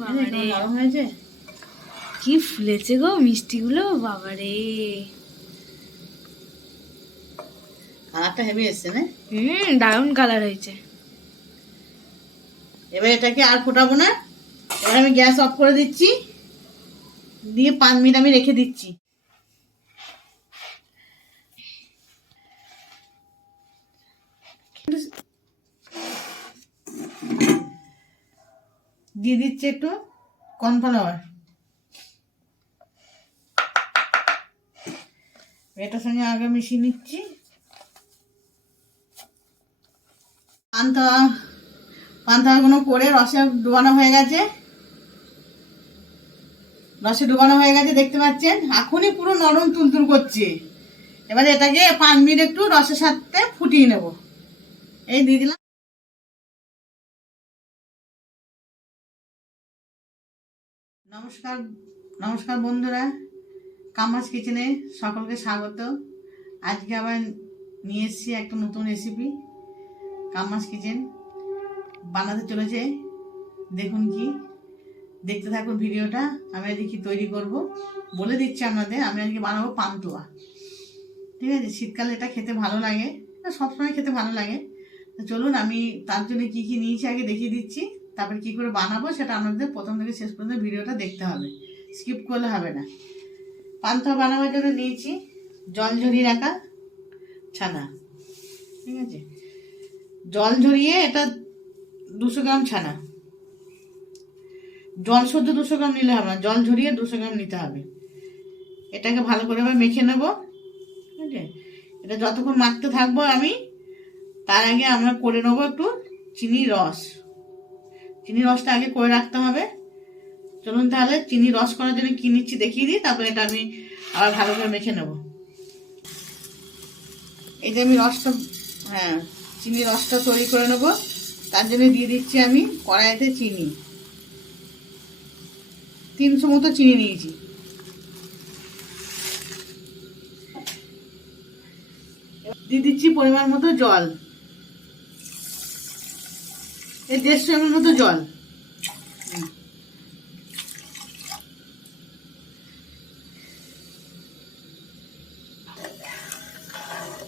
বাবারে নরম হয়েছে, কি ফুলেছে গো মিষ্টিগুলো, বাবারে। কালারটা হেভি এসছে না? দারুণ কালার হয়েছে। এবার এটাকে আর ফোটাবো না, এবার আমি গ্যাস অফ করে দিচ্ছি, দিয়ে 5 মিনিট আমি রেখে দিচ্ছি। দিয়ে দিচ্ছি একটু কর্নফ্লাওয়ার, এটার সঙ্গে আগে মিশিয়ে নিচ্ছি। পান্তাগুলো করে রসে ডুবানো হয়ে গেছে, দেখতে পাচ্ছেন এখনই পুরো নরম তুলতুল করছে। এবারে এটাকে 5 মিনিট একটু রসের সাথে ফুটিয়ে নেব। এই দিয়ে দিলাম। নমস্কার, নমস্কার বন্ধুরা, কামাস কিচেনে সকলকে স্বাগত। আজকে আবার নিয়ে এসেছি একটা নতুন রেসিপি, কামাস কিচেন বানাতে চলেছে। দেখুন কি, দেখতে থাকুন ভিডিওটা। আমি আজকে কি তৈরি করব বলে দিচ্ছি আপনাদের। আমি আজকে বানাবো পান্তুয়া। ঠিক আছে, শীতকালে এটা খেতে ভালো লাগে, সবসময় খেতে ভালো লাগে। তো চলুন আমি তার জন্য কি কি নিয়েছি আগে দেখিয়ে দিচ্ছি, তারপর কি করে বানাবো সেটা আপনাদের প্রথম থেকে শেষ পর্যন্ত ভিডিওটা দেখতে হবে, স্কিপ করলে হবে না। পান্তুয়া বানাবার জন্য নিয়েছি জল ঝরিয়ে রাখা ছানা। ঠিক আছে, জল ঝরিয়ে এটা 200 গ্রাম ছানা। জল সহ্য 200 গ্রাম নিলে হবে না, জল ঝরিয়ে 200 গ্রাম নিতে হবে। এটাকে ভালো করে এবার মেখে নেবো। ঠিক আছে, এটা যতক্ষণ মাখতে থাকবো আমি, তার আগে আমরা করে নেবো একটু চিনির রস। চিনির রসটা আগে করে রাখতে হবে। চলুন তাহলে চিনির রস করার জন্য কি নিচ্ছি দেখিয়ে দিই, তারপরে এটা আমি আবার ভালো করে মেখে নেব। এই যে আমি রসটা, হ্যাঁ, চিনির রসটা তৈরি করে নেবো। তার জন্য দিয়ে দিচ্ছি আমি কড়াইতে চিনি, 300 মতো চিনি নিয়েছি। দিয়ে দিচ্ছি পরিমাণ মতো জল, এই 150 ml মতো জল।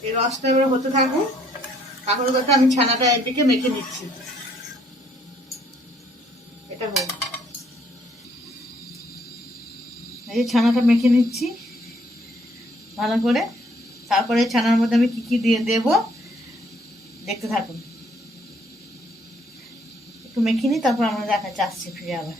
এই রসটা এবার হতে থাকুক, তারপরে দেখো আমি ছানাটা একদিকে মেখে নিচ্ছি। এটা হোক, এই ছানাটা মেখে নিচ্ছি ভালো করে। তারপরে ছানার মধ্যে আমি কি কি দিয়ে দেবো দেখতে থাকুন। একটু মেখে নিই, তারপর আমরা দেখাচ্ছি, আসছি ফিরে আবার।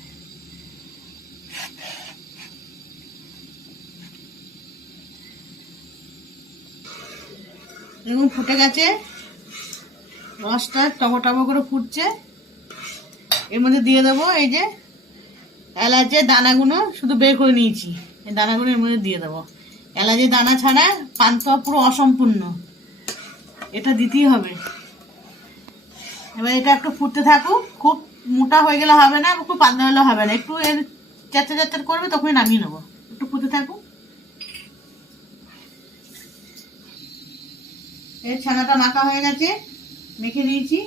দেখুন ফুটে গেছে, রসটা টকো করে ফুটছে। এর মধ্যে দিয়ে দেবো এই যে এলাচের দানাগুলো, শুধু বের করে নিয়েছি, এই দানাগুলো এর মধ্যে দিয়ে দেবো। এলাচের দানা ছাড়া পান্তুয়া পুরো অসম্পূর্ণ, এটা দিতেই হবে। এবার এটা একটু ফুটতে থাকুক, খুব মোটা হয়ে গেলে হবে না, খুব পাতলা হলে হবে না, একটু এর চ্যাট করবে, তখনই নামিয়ে নেবো। একটু ফুটে থাকুক। এর ছানাটা মাখা হয়ে গেছে, মেখে নিয়েছি।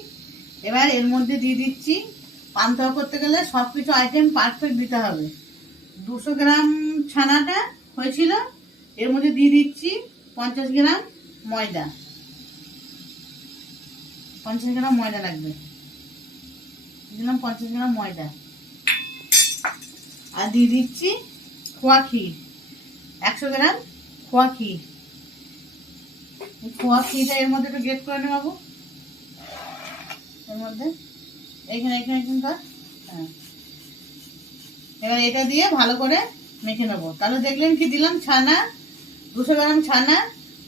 এবার এর মধ্যে দিয়ে দিচ্ছি, পান্তুয়া করতে গেলে সব কিছু আইটেম পারফেক্ট দিতে হবে। 200 গ্রাম ছানাটা হয়েছিল, এর মধ্যে দিয়ে দিচ্ছি 50 গ্রাম ময়দা। 50 গ্রাম ময়দা লাগবে, দিলাম 50 গ্রাম ময়দা। আর দিয়ে দিচ্ছি খোয়া ক্ষীর, 100 গ্রাম খোয়া ক্ষীর। খোয়া ক্ষীরটা এর মধ্যে একটু গ্রেট করে নেবো, এর মধ্যে এখানে হ্যাঁ। এবার এটা দিয়ে ভালো করে মেখে নেবো। তাহলে দেখলেন কি দিলাম, ছানা 200 গ্রাম ছানা,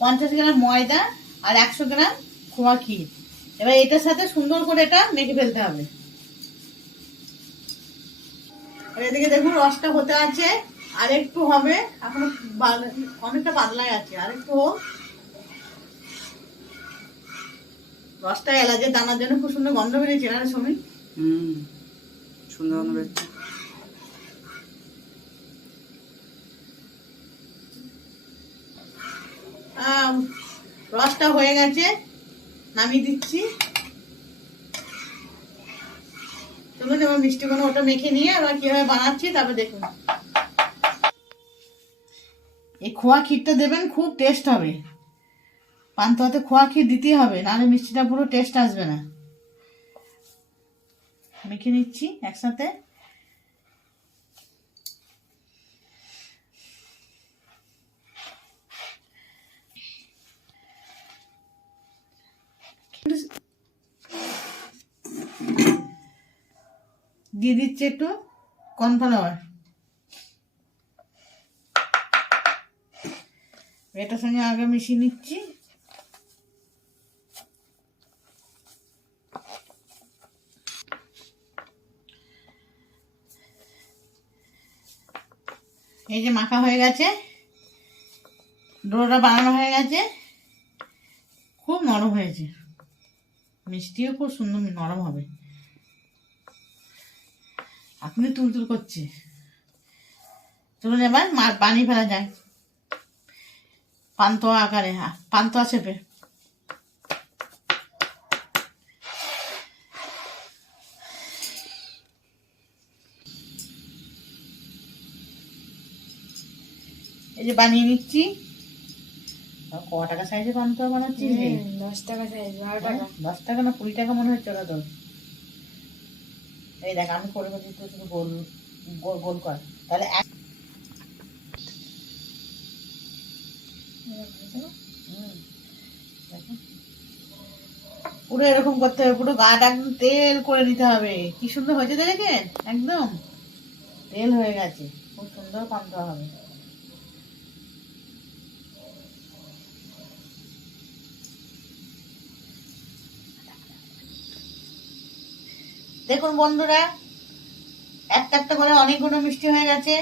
50 গ্রাম ময়দা আর 100 গ্রাম খোয়া ক্ষীর। এবার এটার সাথে সুন্দর করে এটা মেখে ফেলতে হবে। এদিকে দেখুন রসটা হতে আছে, আর একটু হবে, এখনো অনেকটা পাতলাই আছে, আর একটু হোক। রসটা এলাচের দানার জন্য খুব সুন্দর গন্ধ বেরিয়েছে না সময়? সুন্দর গন্ধ বেরোচ্ছে। রসটা হয়ে গেছে, নামিয়ে দিচ্ছি। চলুন এবার মিষ্টিগুলো ওটা মেখে নিয়ে আবার কিভাবে বানাচ্ছি তারপর দেখুন। এই খোয়া ক্ষীরটা দেবেন, খুব টেস্ট হবে। পান্তুয়াতে খোয়া ক্ষীর দিতেই হবে, নাহলে মিষ্টিটা পুরো টেস্ট আসবে না। মেখে নিচ্ছি একসাথে। দিয়ে দিচ্ছি একটু কর্নফ্লাওয়ার, এটার সঙ্গে আগে মিশিয়ে নিচ্ছি। এই যে মাখা হয়ে গেছে, ডোটা বানানো হয়ে গেছে, খুব নরম হয়েছে, মিষ্টিও খুব সুন্দর নরম হবে। আপনি তুলতুল করছে। চলুন এবার বানিয়ে ফেলা যায় পান্তুয়া আকারে, পান্তুয়া শেপে। এই যে বানিয়ে নিচ্ছি। ক টাকা সাইজে পান্তুয়া বানাচ্ছি? 10 টাকা সাইজ, 12 টাকা। 10 টাকা না 20 টাকা মনে হচ্ছে ওটা তো। এই দেখ আমি করে বলছি, তুই শুধু গোল গোল গোল কর তাহলে পুরো এরকম করতে হবে, পুরো গাটা একদম তেল করে নিতে হবে। কি সুন্দর হয়েছে দেখেন, একদম তেল হয়ে গেছে, খুব সুন্দর পান্তুয়া হবে। দেখুন বন্ধুরা, একটা একটা করে অনেকগুলো মিষ্টি হয়ে গেছে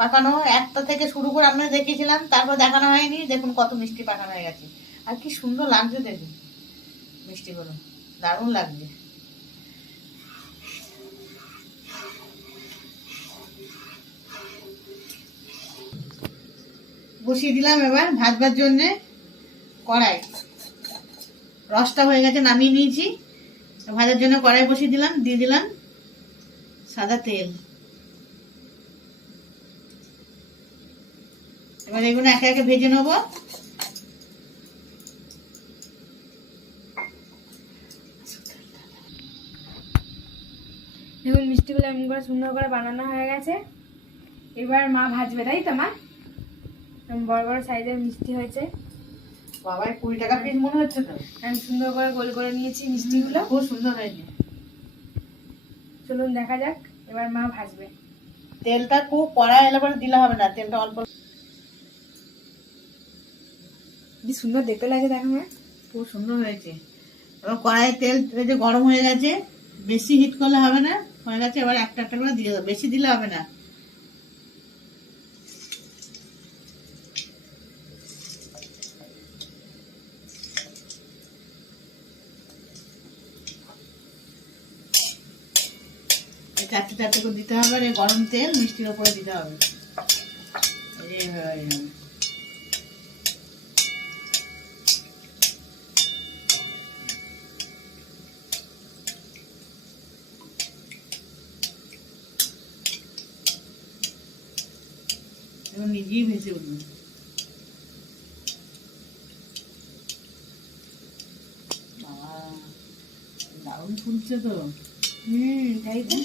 পাকানো। একটা থেকে শুরু করে আমরা দেখিয়েছিলাম, তারপর দেখানো হয়নি। দেখুন কত মিষ্টি পাকানো হয়ে গেছে, আর কি সুন্দর লাগছে দেখুন মিষ্টিগুলো, দারুণ লাগছে। বসিয়ে দিলাম এবার ভাজবার জন্য কড়াই। রসটা হয়ে গেছে, নামিয়ে নিয়েছি। ভাজার জন্য কড়াই বসিয়ে দিলাম, দিয়ে দিলাম সাদা তেল। এবার এগুলো একে একে ভেজে নেবো। দেখুন মিষ্টিগুলো এমন করে সুন্দর করে বানানো হয়ে গেছে। এবার মা ভাজবে, তাই তো মা? বড় বড় সাইজের মিষ্টি হয়েছে। বাবা 20 টাকা পিস মনে হচ্ছে তো। আমি সুন্দর করে গোল করে নিয়েছি মিষ্টিগুলো, খুব সুন্দর হয়েছে। চলুন দেখা যাক এবার মা ভাজবে। তেলটা খুব কড়া এলে পরে দিলে হবে না, তেলটা অল্প। কি সুন্দর দেখতে লাগে, দেখো মা, খুব সুন্দর হয়েছে। এবার কড়াইয়ের তেল যে গরম হয়ে গেছে, বেশি হিট করলে হবে না, হয়ে গেছে। এবার একটা একটা করে দিয়ে দেবো, বেশি দিলে হবে না। চারটে চারটে করে দিতে হবে, আর এই গরম তেল মিষ্টির ওপরে দিতে হবে। এবং নিজেই ভেসে উঠবে। বাবা দারুণ ফুলছে তো। তাই তো।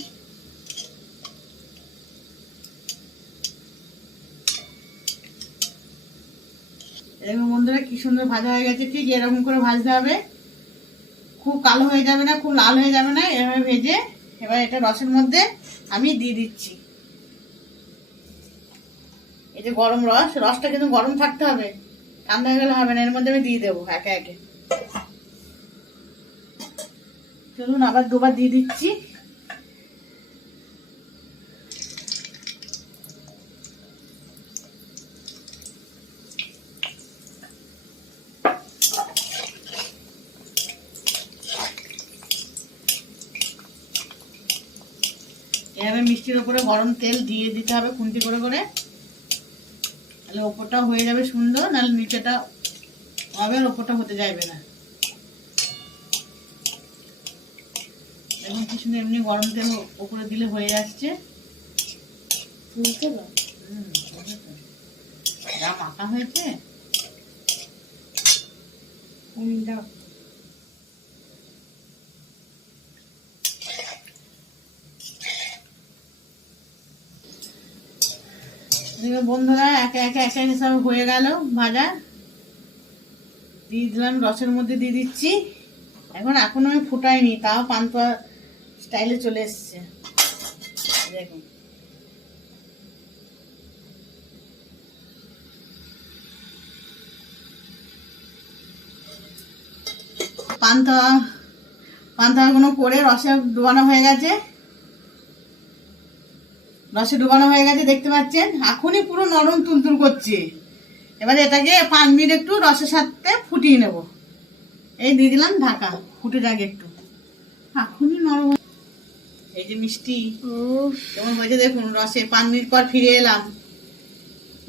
এরকম বন্ধুরা কি সুন্দর ভাজা হয়ে গেছে। ঠিক এরকম করে ভাজতে হবে, খুব কালো হয়ে যাবে না, খুব লাল হয়ে যাবে না, এভাবে ভেজে এবার এটা রসের মধ্যে আমি দিয়ে দিচ্ছি। এই যে গরম রস, রসটা কিন্তু গরম থাকতে হবে, ঠান্ডা হয়ে গেলে হবে না। এর মধ্যে আমি দিয়ে দেবো একে একে। চলুন আবার দুবার দিয়ে দিচ্ছি। এভাবে মিষ্টির উপরে গরম তেল দিয়ে দিতে হবে খুন্তি করে করে, তাহলে ওপরটা হয়ে যাবে সুন্দর, নাহলে নিচেটা হবে আর ওপরটা হতে যাবে না। দেখুন কি সুন্দর এমনি গরম তেল উপরে দিলে হয়ে যাচ্ছে। বুঝতে পারো বুঝেছো তো? যা পাকা হয়েছে। দাও। বন্ধুরা একে একে একে একে সব হয়ে গেল ভাজা, দিয়ে দিলাম রসের মধ্যে দিয়ে দিচ্ছি। এখনো আমি ফুটাইনি, তাও পান্তুয়া স্টাইলে চলে এসছে। দেখুন পান্তুয়াগুলো করে রসে ডুবানো হয়ে গেছে। দেখতে পাচ্ছেন, এখনই পুরো নরম তুলতুল করছে। এবারে এটাকে 5 মিনিট একটু রসের সাথে ফুটিয়ে নেব। এই দিয়ে দিলাম ঢাকা, ফুটে যাক একটু। এখনই নরম। এই যে মিষ্টি কেমন হয়েছে দেখুন, রসে 5 মিনিট পর ফিরে এলাম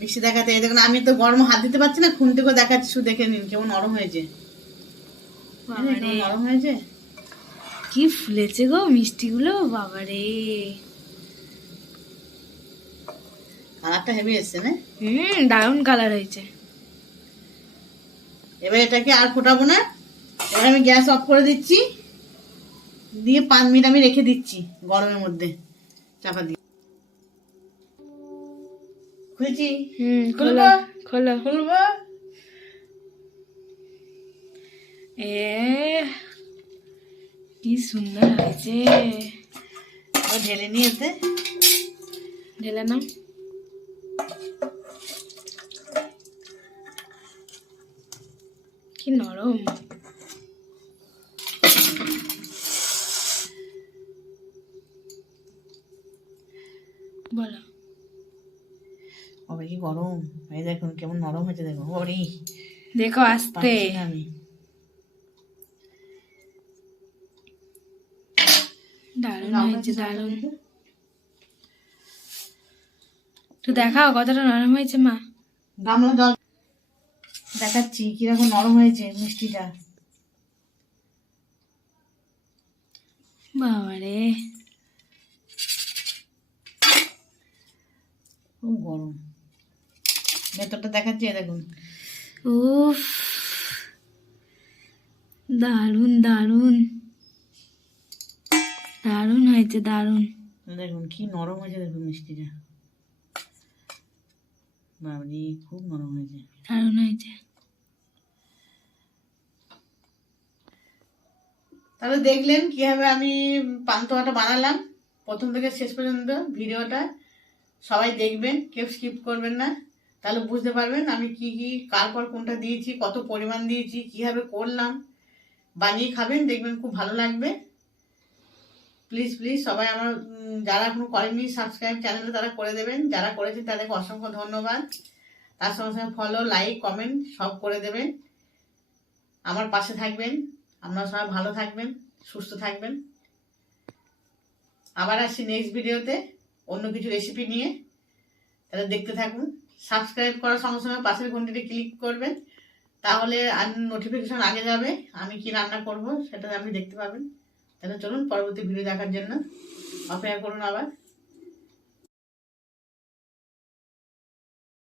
মিষ্টি দেখাতে। এই দেখুন, আমি তো গরম হাত দিতে পারছি না, খুন্তি করে দেখাচ্ছি, শুধু দেখে নিন কেমন নরম হয়েছে। নরম হয়েছে, কি ফুলেছে গো মিষ্টিগুলো, বাবারে। কালারটা হেভি এসছে না? দারুণ কালার হয়েছে। এবার এটাকে আর ফোটাবো না, এবার আমি গ্যাস অফ করে দিচ্ছি, দিয়ে 5 মিনিট আমি রেখে দিচ্ছি গরমের মধ্যে চাপা দিয়ে। খুলছি, খুলবো খোলো খুলবো। কি সুন্দর হয়েছে। ঢেলে নিয়ে এতে ঢেলে নাও। কি নরম। বলো। কি গরম, এই দেখুন কেমন নরম হয়েছে। দেখুন ওরে, দেখো আস্তে। আমি দারুণ হয়েছে, দারুণ। তো দেখাও কতটা নরম হয়েছে মা। গামলা জল দেখাচ্ছি কিরকম নরম হয়েছে মিষ্টিটা। বাবারে, খুব গরম। ভেতরটা দেখাচ্ছি, দেখুন। উফ, দারুণ দারুণ দারুণ হয়েছে, দারুণ। দেখুন কি নরম হয়েছে, দেখুন মিষ্টিটা। বাবারে, খুব নরম হয়েছে, দারুণ হয়েছে। তাহলে দেখলেন কিভাবে আমি পান্তুয়াটা বানালাম। প্রথম থেকে শেষ পর্যন্ত ভিডিওটা সবাই দেখবেন, কেউ স্কিপ করবেন না, তাহলে বুঝতে পারবেন আমি কি কি কার পর কোনটা দিয়েছি, কত পরিমাণ দিয়েছি, কিভাবে করলাম। বানিয়ে খাবেন, দেখবেন খুব ভালো লাগবে। প্লিজ প্লিজ সবাই আমার যারা এখনো করেনি সাবস্ক্রাইব চ্যানেলে, তারা করে দেবেন। যারা করেছেন তাদেরকে অসংখ্য ধন্যবাদ। তার সঙ্গে সঙ্গে ফলো, লাইক, কমেন্ট সব করে দেবেন। আমার পাশে থাকবেন। আপনারা সবাই ভালো থাকবেন, সুস্থ থাকবেন। আবার আসছি নেক্সট ভিডিওতে অন্য কিছু রেসিপি নিয়ে। তাহলে দেখতে থাকুন। সাবস্ক্রাইব করার সঙ্গে সঙ্গে পাশের ঘন্টিতে ক্লিক করবেন, তাহলে নোটিফিকেশন আগে যাবে আমি কি রান্না করব, সেটা আপনি দেখতে পাবেন। তাহলে চলুন পরবর্তী ভিডিও দেখার জন্য অপেক্ষা করুন আবার।